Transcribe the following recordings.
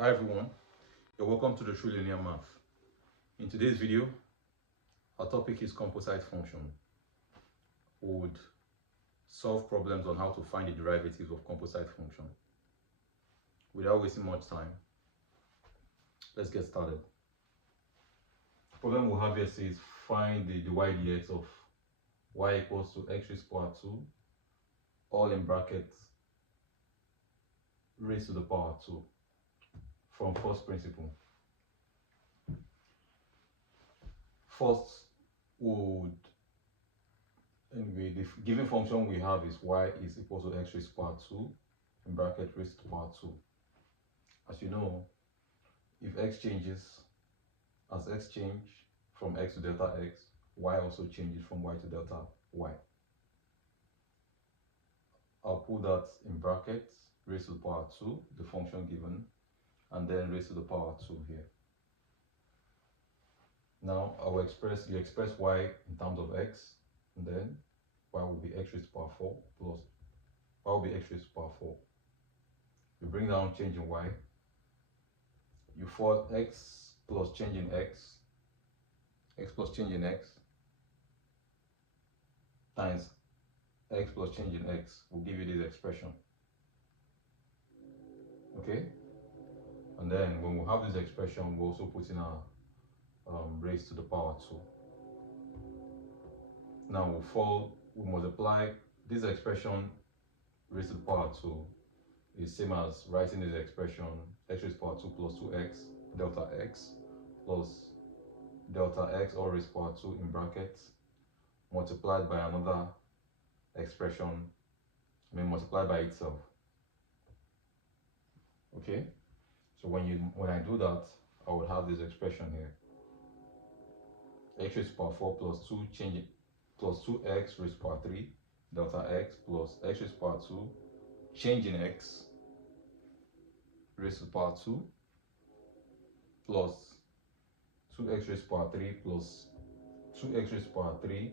Hi everyone, you're welcome to the True Linear Math. In today's video, our topic is composite function. We would solve problems on how to find the derivatives of composite function. Without wasting much time, let's get started. The problem we have here says find the dy/dx of y equals to x raised to the power 2, all in brackets, raised to the power 2, from first principle. First, anyway, the given function we have is y is equal to x raised to the power 2, in bracket raised to the power 2. As you know, if x changes, as x change from x to delta x, y also changes from y to delta y. I'll put that in brackets, raised to the power 2, the function given, and then raised to the power 2 here. Now you express y in terms of x, and then y will be x raised to the power 4 plus y will be x raised to the power 4. You bring down change in y, you fall x plus change in x plus change in x times x plus change in x will give you this expression. Okay? And then when we have this expression, we also put in our raised to the power 2. Now we multiply this expression raised to the power 2 is same as writing this expression x raised to the power 2 plus 2x delta x plus delta x all raised to the power 2 in brackets multiplied by another expression, multiplied by itself. Okay, so when I do that, I would have this expression here, x raised to the power 4 plus 2 plus 2x raised to the power 3 delta x plus x raised to the power 2 change in x raised to the power 2 plus 2x raised to the power 3 plus 2x raised to the power 3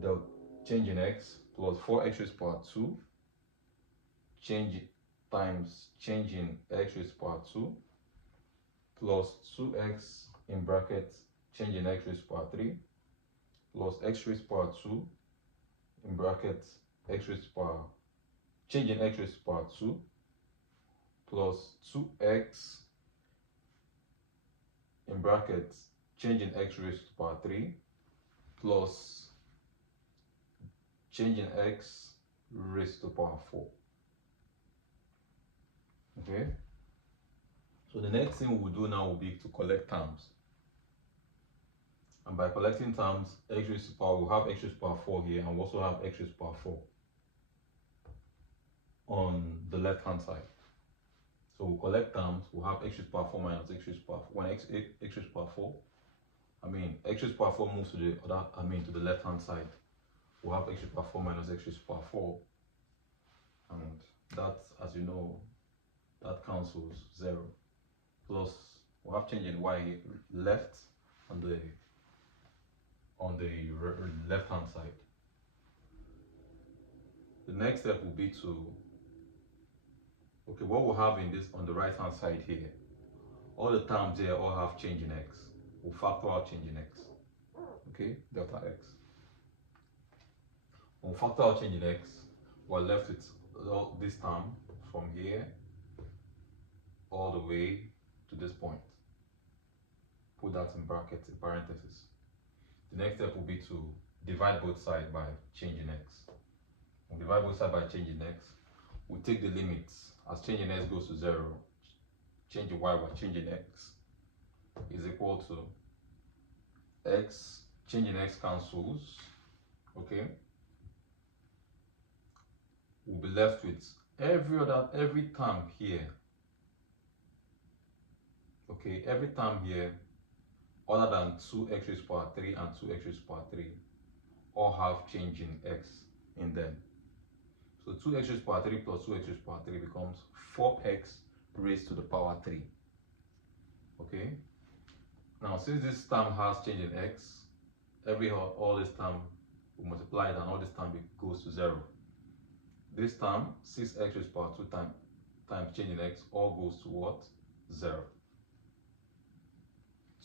delta change in x plus 4x raised to the power 2 change times change in x raised to the power 2 plus 2x in brackets change in x raised to the power 3 plus x raised to the power 2 in brackets x raised to the power change in x raised to the power 2 plus 2x in brackets change in x raised to the power 3 plus change in x raised to the power 4. Okay, so the next thing we'll do now will be to collect terms. And by collecting terms, x raised to the power, we'll have x raised to the power 4 here, and we'll also have x raised to the power 4 on the left hand side. So we'll collect terms, we'll have x raised to the power 4 minus x raised to the power 4. When x raised to the power 4, x raised to the power 4 moves to the other, to the left hand side. We'll have x raised to the power 4 minus x raised to the power 4. And that, as you know, that cancels 0. Plus, we'll have change in y left on the left hand side. The next step will be to, what we'll have in this on the right hand side here, all the terms here all have change in x. We'll factor out change in x. Okay, delta x. When we factor out change in x, we're left with this term from here all the way to this point. Put that in brackets, in parentheses. The next step will be to divide both sides by change in x. When we divide both sides by change in x, we take the limits as change in x goes to 0. Change in y by change in x is equal to x, change in x cancels. Okay, we'll be left with every term here. Okay, every term here other than 2x raised to the power 3 and 2x raised to the power 3 all have change in x in them. So 2x raised to the power 3 plus 2x raised to the power 3 becomes 4x raised to the power 3. Okay, now since this term has change in x, all this term we multiply it and all this term goes to 0. This term 6x raised to the power 2 times change in x all goes to what? 0.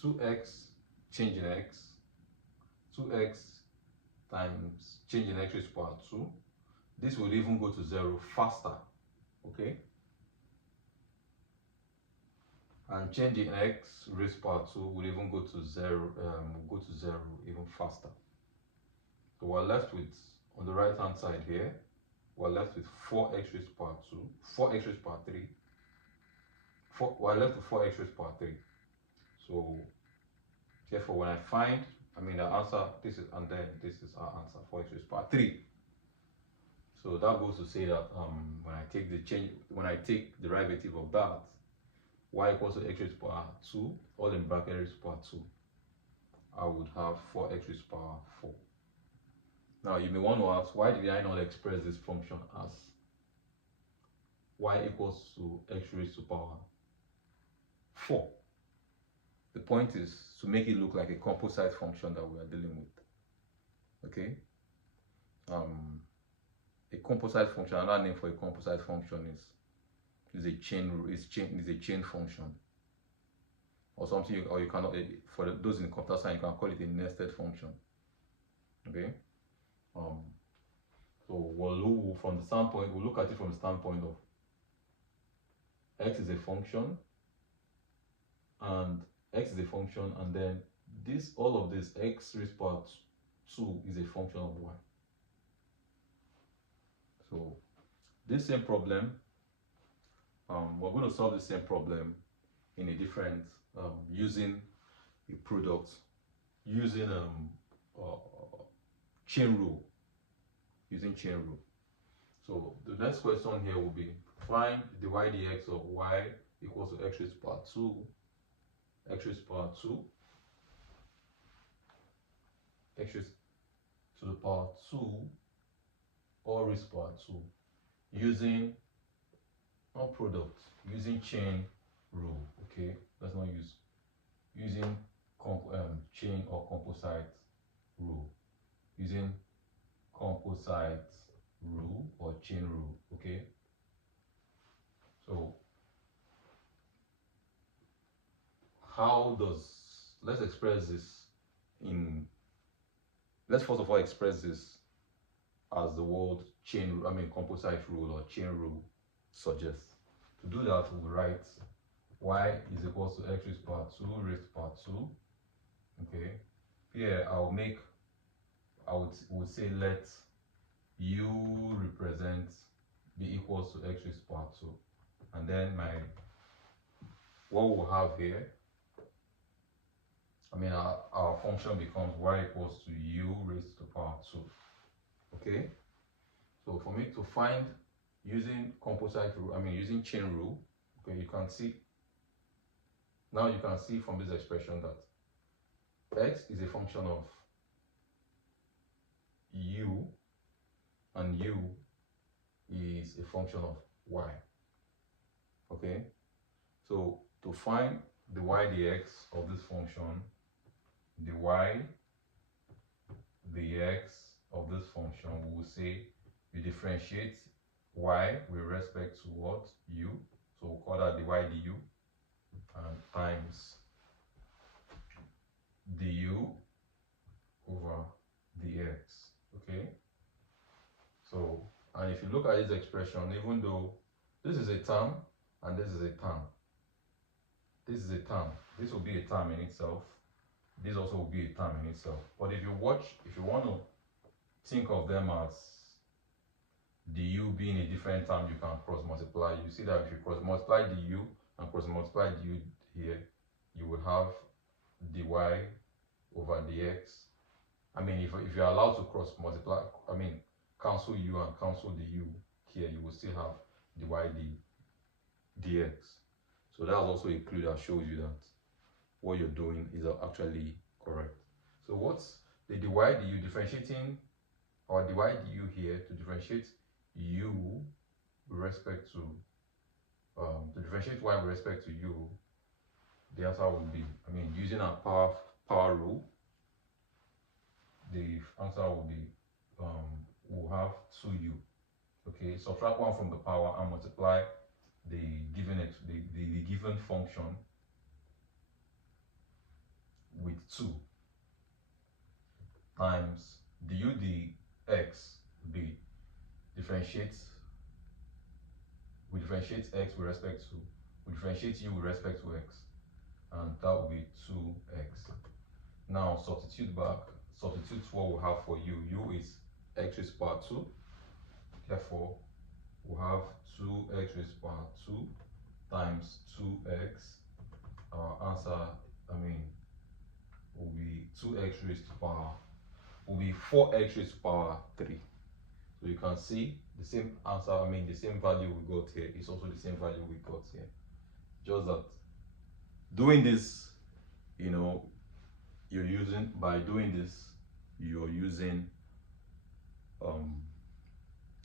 2x change in x, 2x times change in x raised to power 2. This will even go to 0 faster, okay? And change in x raised to power 2 will even go to 0, even faster. So we're left with, on the right hand side here, we're left with 4x raised to power 2, 4x raised to power 3. We're left with 4x raised to power 3. So therefore, when I find, the answer, this is, and then this is our answer, 4x raised to power 3. So that goes to say that when I take the derivative of that, y equals to x raised to power 2, all in bracket raised to power 2, I would have 4x raised to power 4. Now you may want to ask, why did I not express this function as y equals to x raised to power 4? The point is to make it look like a composite function that we are dealing with. Okay? A composite function, another name for a composite function is a chain function, or something, or you cannot, for those in computer science, you can call it a nested function. Okay? So we'll look at it from the standpoint of x is a function, and then all of this x raised to power 2 is a function of y. So this same problem, we're going to solve the same problem in a different, using a product, using chain rule, So the next question here will be, find the y dx of y equals to x raised to power 2, x raised to power 2, x raised to the power 2, or raised to power 2, using using chain rule. Okay, let's not using chain or composite rule, using composite rule or chain rule. Okay, so let's express this let's first of all express this as the word composite rule or chain rule suggests. To do that, we'll write y is equals to x raised to power 2 raised to power 2. Okay, here I would say let u represent be equals to x raised to power 2, and then what we'll have here, our function becomes y equals to u raised to the power 2. Okay, so for me to find using composite rule, using chain rule, okay, you can see from this expression that x is a function of u and u is a function of y. Okay, so to find the y dx of this function, the y dx of this function, we will say you differentiate y with respect to what? U. So we'll call that the y du, and times du over dx. Okay, so, and if you look at this expression, even though this is a term and this is a term, this will be a term in itself, this also will be a term in itself. But if you want to think of them as du being a different term, you can cross multiply. You see that if you cross multiply du and cross multiply du here, you will have dy over dx. If you're allowed to cross multiply, cancel u and cancel the u here, you will still have dy dx. So that's also a clue that shows you that what you're doing is actually correct. So what's the dy du differentiating, or dy du here to differentiate u with respect to differentiate y with respect to u, the answer would be, using our power rule, the answer will be we'll have 2u. Okay, subtract 1 from the power and multiply the given given function with 2 times du dx b differentiates, we differentiate x with respect to, we differentiate u with respect to x, and that will be 2x. Now substitute what we have for u. U is x raised to the power 2, therefore we have 2x raised to the power 2 times 2x. Our answer, will be 2x raised to the power, will be 4x raised to the power 3. So you can see the same answer, the same value we got here is also the same value we got here. Just that doing this, you're using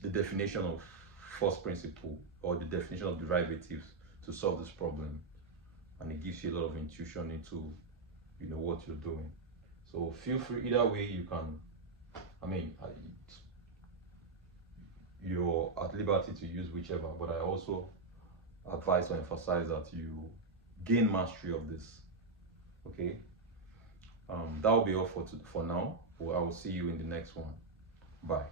the definition of first principle or the definition of derivatives to solve this problem, and it gives you a lot of intuition into what you're doing. So feel free, either way you can, you're at liberty to use whichever, but I also advise or emphasize that you gain mastery of this. Okay, that will be all for now. I will see you in the next one. Bye.